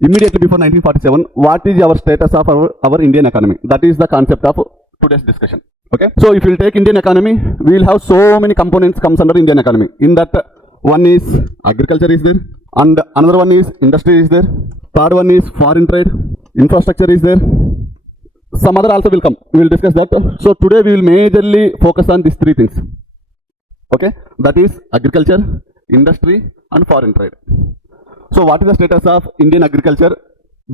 immediately before 1947, what is our status of our Indian economy? That is the concept of today's discussion. Okay, so if you'll take Indian economy, we will have so many components comes under Indian economy. In that, one is agriculture is there, and another one is industry is there, third one is foreign trade, infrastructure is there, some other also will come, we will discuss that. So today we will majorly focus on these three things. Okay, that is agriculture, industry and foreign trade. So what is the status of Indian agriculture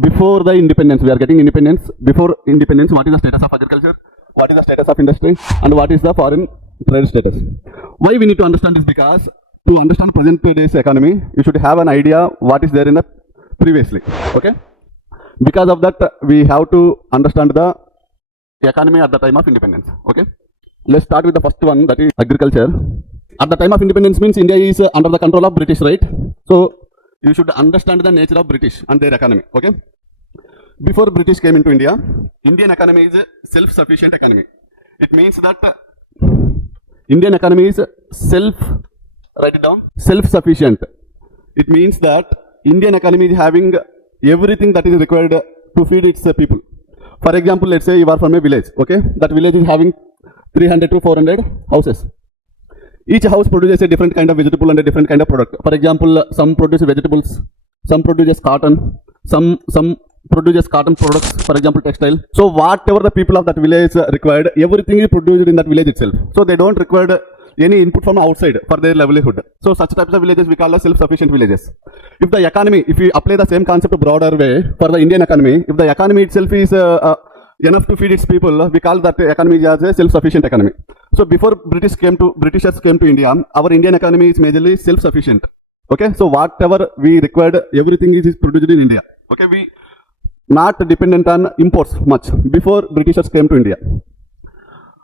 before the independence? We are getting independence. Before independence, what is the status of agriculture? What is the status of industry? And what is the foreign trade status? Why we need to understand this? Because to understand present today's economy, you should have an idea what is there in the previously. Okay? Because of that, we have to understand the economy at the time of independence. Okay? Let's start with the first one, that is agriculture. At the time of independence means India is under the control of British, right? So you should understand the nature of British and their economy. Okay? Before British came into India, Indian economy is a self-sufficient economy. It means that Indian economy is write it down, self-sufficient. It means that Indian economy is having everything that is required to feed its people. For example, let's say you are from a village. Okay? That village is having 300 to 400 houses. Each house produces a different kind of vegetable and a different kind of product. For example, some produce vegetables, some produces cotton, some produces cotton products, for example, textile. So whatever the people of that village required, everything is produced in that village itself. So they don't require any input from outside for their livelihood. So such types of villages we call as self-sufficient villages. If the economy, if we apply the same concept broader way for the Indian economy, if the economy itself is enough to feed its people, we call that economy as a self-sufficient economy. So before Britishers came to India, our Indian economy is majorly self-sufficient. Okay, so whatever we required, everything is produced in India. Okay, we not dependent on imports much before Britishers came to India.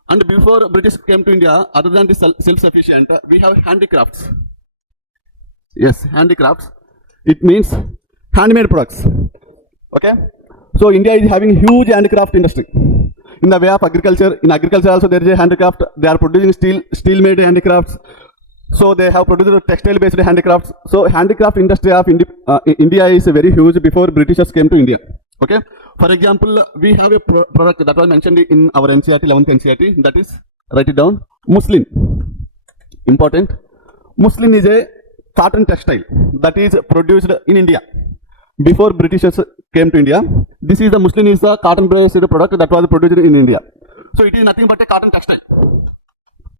And before British came to India, other than this self-sufficient, we have handicrafts. Yes, handicrafts. It means handmade products. Okay. So India is having huge handicraft industry. In the way of agriculture, in agriculture also there is a handicraft. They are producing steel-made handicrafts. So they have produced textile-based handicrafts. So handicraft industry of India is very huge before Britishers came to India. Okay. For example, we have a product that was mentioned in our NCERT, 11th NCERT. That is, write it down, muslin. Important. Muslin is a cotton textile that is produced in India. Before Britishers came to India, muslin is a cotton-based product that was produced in India. So it is nothing but a cotton textile.